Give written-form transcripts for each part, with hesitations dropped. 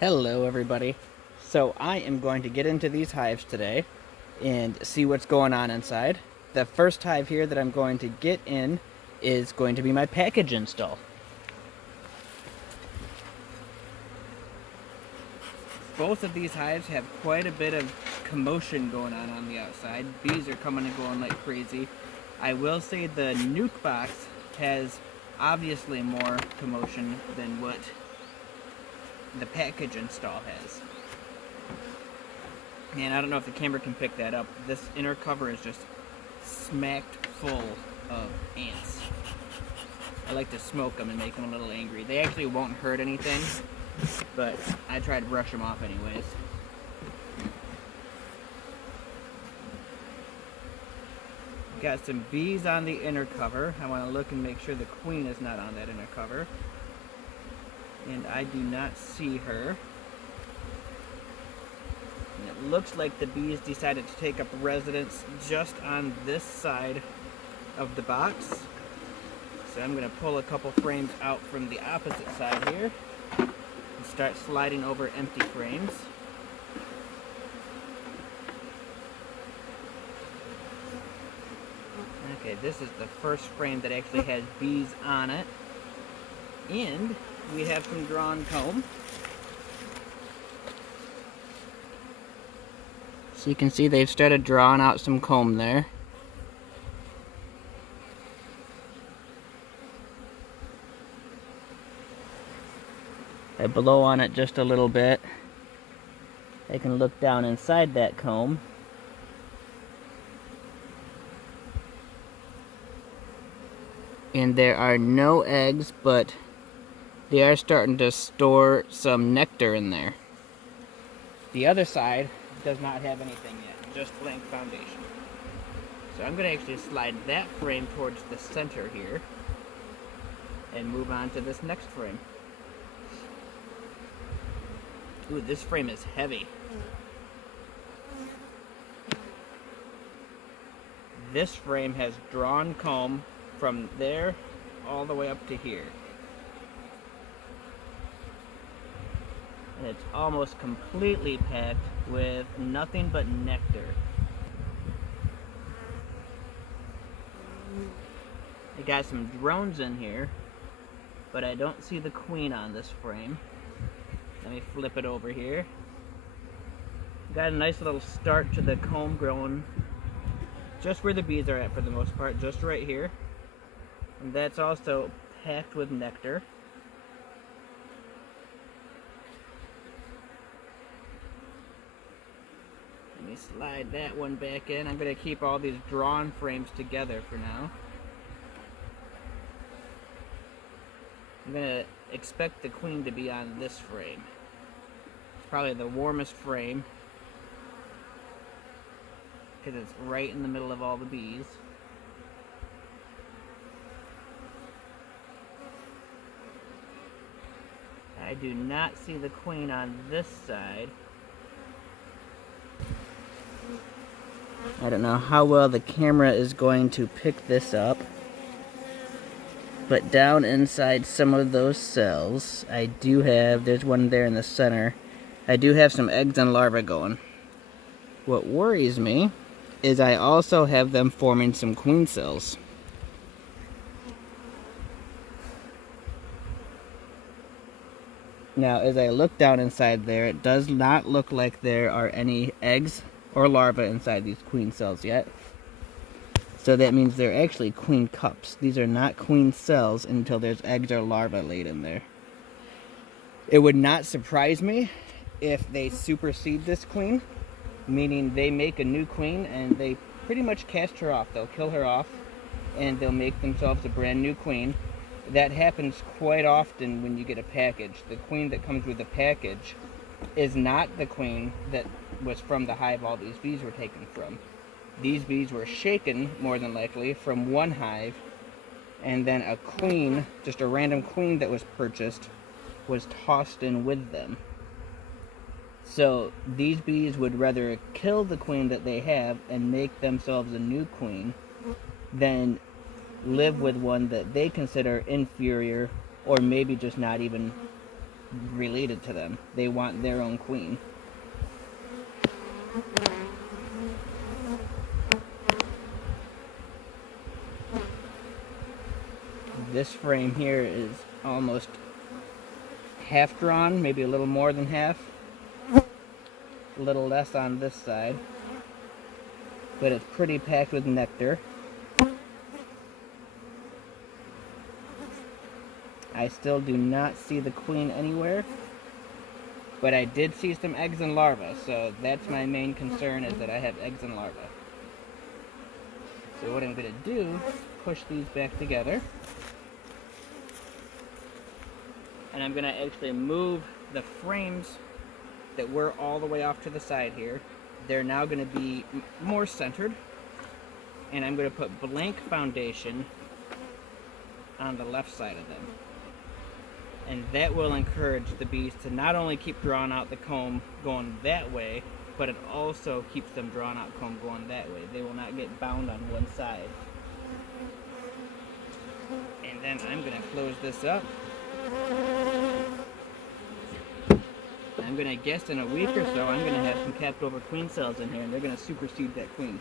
Hello everybody. So I am going to get into these hives today and see what's going on inside. The first hive here that I'm going to get in is going to be my package install. Both of these hives have quite a bit of commotion going on the outside. Bees are coming and going like crazy. I will say the Nuc box has obviously more commotion than what the package install has. And I don't know if the camera can pick that up. This inner cover is just smacked full of ants. I like to smoke them and make them a little angry. They actually won't hurt anything, but I try to brush them off anyways. Got some bees on the inner cover. I want to look and make sure the queen is not on that inner cover. And I do not see her. And it looks like the bees decided to take up residence just on this side of the box. So I'm going to pull a couple frames out from the opposite side here and start sliding over empty frames. Okay, this is the first frame that actually has bees on it. And we have some drawn comb. So you can see they've started drawing out some comb there. I blow on it just a little bit. I can look down inside that comb. And there are no eggs, but they are starting to store some nectar in there. The other side does not have anything yet, just blank foundation. So I'm going to actually slide that frame towards the center here and move on to this next frame. Ooh, this frame is heavy. This frame has drawn comb from there all the way up to here. And it's almost completely packed with nothing but nectar. I got some drones in here, but I don't see the queen on this frame. Let me flip it over here. Got a nice little start to the comb growing just where the bees are at for the most part, just right here. And that's also packed with nectar. Let me slide that one back in. I'm going to keep all these drawn frames together for now. I'm going to expect the queen to be on this frame. It's probably the warmest frame because it's right in the middle of all the bees. I do not see the queen on this side. I don't know how well the camera is going to pick this up, but down inside some of those cells, I do have, there's one there in the center, I do have some eggs and larvae going. What worries me is I also have them forming some queen cells. Now, as I look down inside there, it does not look like there are any eggs or larvae inside these queen cells yet. So that means they're actually queen cups. These are not queen cells until there's eggs or larvae laid in there. It would not surprise me if they supersede this queen, meaning they make a new queen and they pretty much cast her off. They'll kill her off and they'll make themselves a brand new queen. That happens quite often when you get a package. The queen that comes with the package is not the queen that was from the hive all these bees were taken from. These bees were shaken, more than likely, from one hive, and then a queen, just a random queen that was purchased, was tossed in with them. So these bees would rather kill the queen that they have and make themselves a new queen than live with one that they consider inferior, or maybe just not even related to them. They want their own queen. This frame here is almost half drawn, maybe a little more than half. A little less on this side. But it's pretty packed with nectar. I still do not see the queen anywhere. But I did see some eggs and larvae, so that's my main concern, is that I have eggs and larvae. So what I'm going to do, push these back together. And I'm going to actually move the frames that were all the way off to the side here. They're now going to be more centered. And I'm going to put blank foundation on the left side of them. And that will encourage the bees to not only keep drawing out the comb going that way, but it also keeps them drawing out comb going that way. They will not get bound on one side. And then I'm going to close this up. I'm going to guess in a week or so I'm going to have some capped over queen cells in here, and they're going to supersede that queen.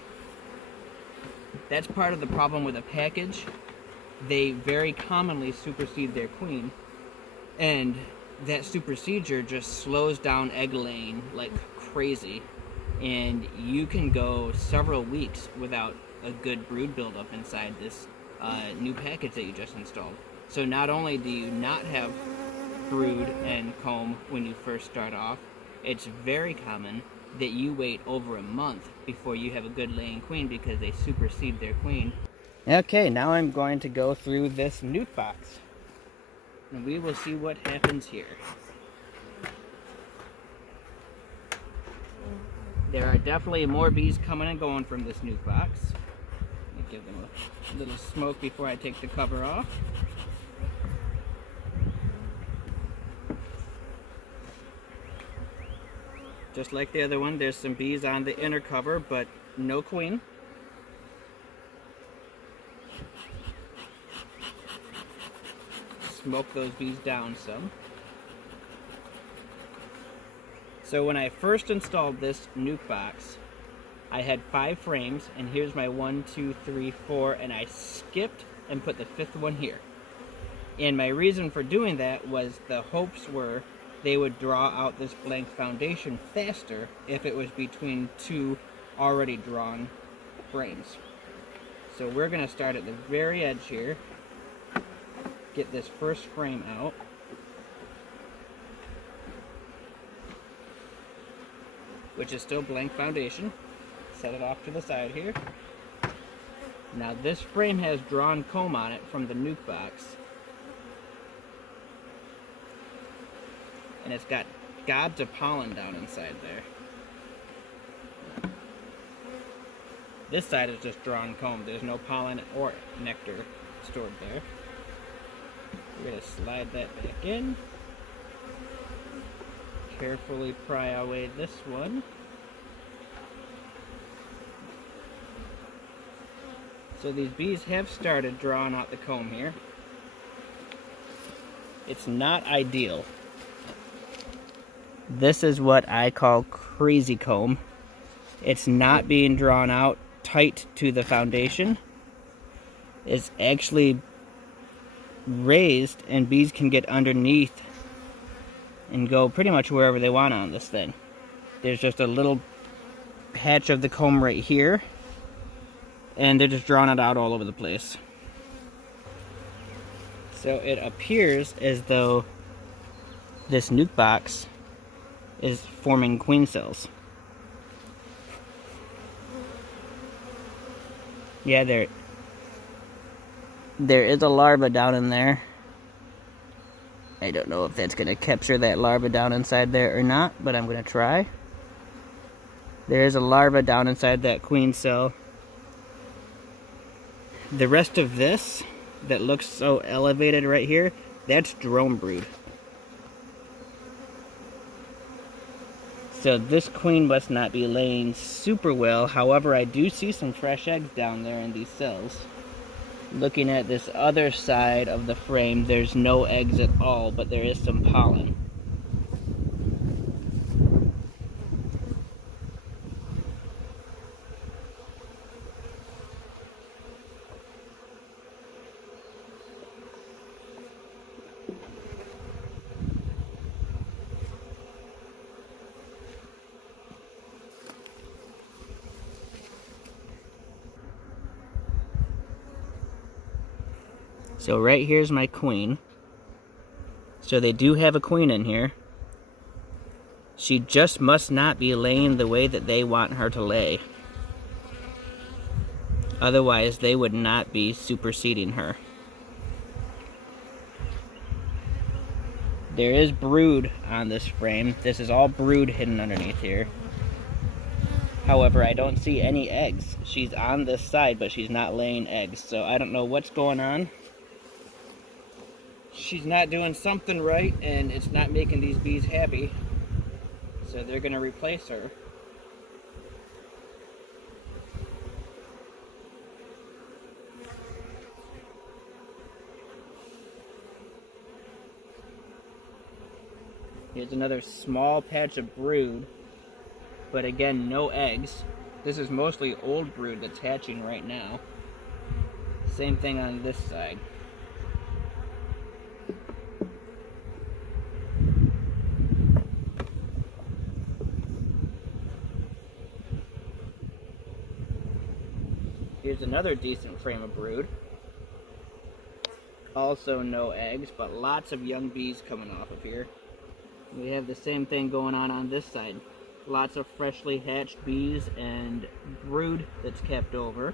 That's part of the problem with a package. They very commonly supersede their queen. And that supersedure just slows down egg laying like crazy. And you can go several weeks without a good brood buildup inside this new package that you just installed. So not only do you not have brood and comb when you first start off, it's very common that you wait over a month before you have a good laying queen because they supersede their queen. Okay, now I'm going to go through this Nuc box. And we will see what happens here. There are definitely more bees coming and going from this Nuc box. Let me give them a little smoke before I take the cover off. Just like the other one, there's some bees on the inner cover, but no queen. Smoke those bees down some. So when I first installed this Nuc box, I had 5 frames, and here's my 1, 2, 3, 4, and I skipped and put the 5th one here. And my reason for doing that was the hopes were they would draw out this blank foundation faster if it was between 2 already drawn frames. So we're going to start at the very edge here. Get this first frame out. Which is still blank foundation. Set it off to the side here. Now this frame has drawn comb on it from the Nuc box. And it's got gobs of pollen down inside there. This side is just drawn comb. There's no pollen or nectar stored there. We're going to slide that back in. Carefully pry away this one. So these bees have started drawing out the comb here. It's not ideal. This is what I call crazy comb. It's not being drawn out tight to the foundation. It's actually raised, and bees can get underneath and go pretty much wherever they want on this thing. There's just a little patch of the comb right here, and they're just drawing it out all over the place. So it appears as though this Nuc box is forming queen cells. Yeah, there is a larva down in there. I don't know if that's going to capture that larva down inside there or not, but I'm going to try. There is a larva down inside that queen cell. The rest of this that looks so elevated right here, that's drone brood. So this queen must not be laying super well. However, I do see some fresh eggs down there in these cells. Looking at this other side of the frame, there's no eggs at all, but there is some pollen. So right here's my queen. So they do have a queen in here. She just must not be laying the way that they want her to lay. Otherwise, they would not be superseding her. There is brood on this frame. This is all brood hidden underneath here. However, I don't see any eggs. She's on this side, but she's not laying eggs. So I don't know what's going on. She's not doing something right, and it's not making these bees happy. So they're going to replace her. Here's another small patch of brood, but again, no eggs. This is mostly old brood that's hatching right now. Same thing on this side. Here's another decent frame of brood. Also no eggs, but lots of young bees coming off of here. We have the same thing going on this side. Lots of freshly hatched bees and brood that's kept over.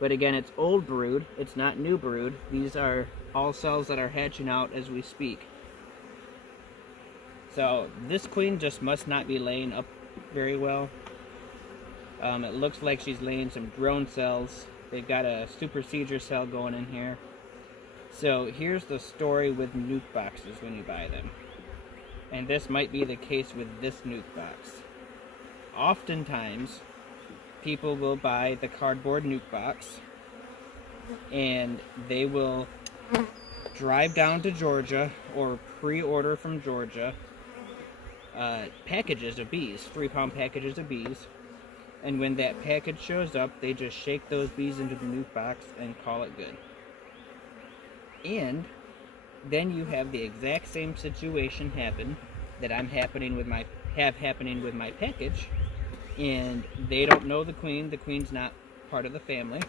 But again, it's old brood, it's not new brood. These are all cells that are hatching out as we speak. So this queen just must not be laying up very well. It looks like she's laying some drone cells. They've got a supersede cell going in here. So here's the story with nuc boxes when you buy them. And this might be the case with this nuc box. Oftentimes, people will buy the cardboard nuc box and they will drive down to Georgia or pre-order from Georgia packages of bees, 3-pound packages of bees. And when that package shows up, they just shake those bees into the nuc box and call it good. And then you have the exact same situation happen that have happening with my package, and they don't know the queen's not part of the family,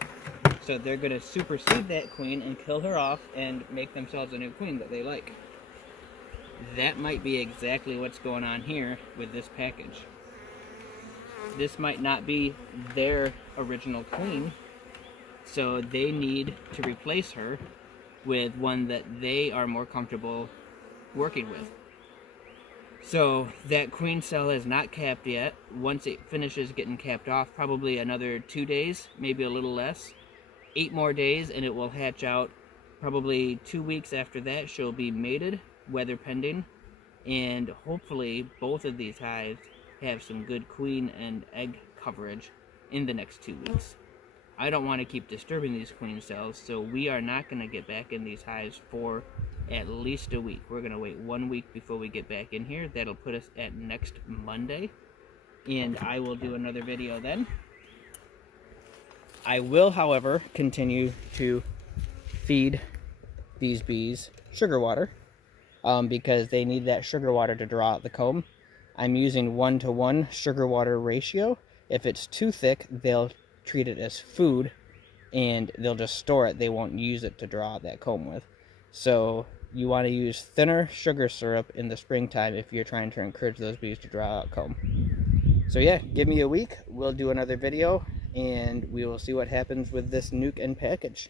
so they're going to supersede that queen and kill her off and make themselves a new queen that they like. That might be exactly what's going on here with this package. This might not be their original queen, so they need to replace her with one that they are more comfortable working with. So that queen cell is not capped yet. Once it finishes getting capped off, probably another 2 days, maybe a little less, 8 more days, and it will hatch out. Probably 2 weeks after that, she'll be mated, weather pending, and hopefully both of these hives have some good queen and egg coverage in the next 2 weeks. I don't want to keep disturbing these queen cells, so we are not going to get back in these hives for at least a week. We're going to wait 1 week before we get back in here. That'll put us at next Monday, and I will do another video then. I will, however, continue to feed these bees sugar water because they need that sugar water to draw out the comb. I'm using 1-to-1 sugar water ratio. If it's too thick, they'll treat it as food and they'll just store it. They won't use it to draw out that comb with. So you want to use thinner sugar syrup in the springtime if you're trying to encourage those bees to draw out comb. So yeah, give me a week, we'll do another video and we will see what happens with this nuc and package.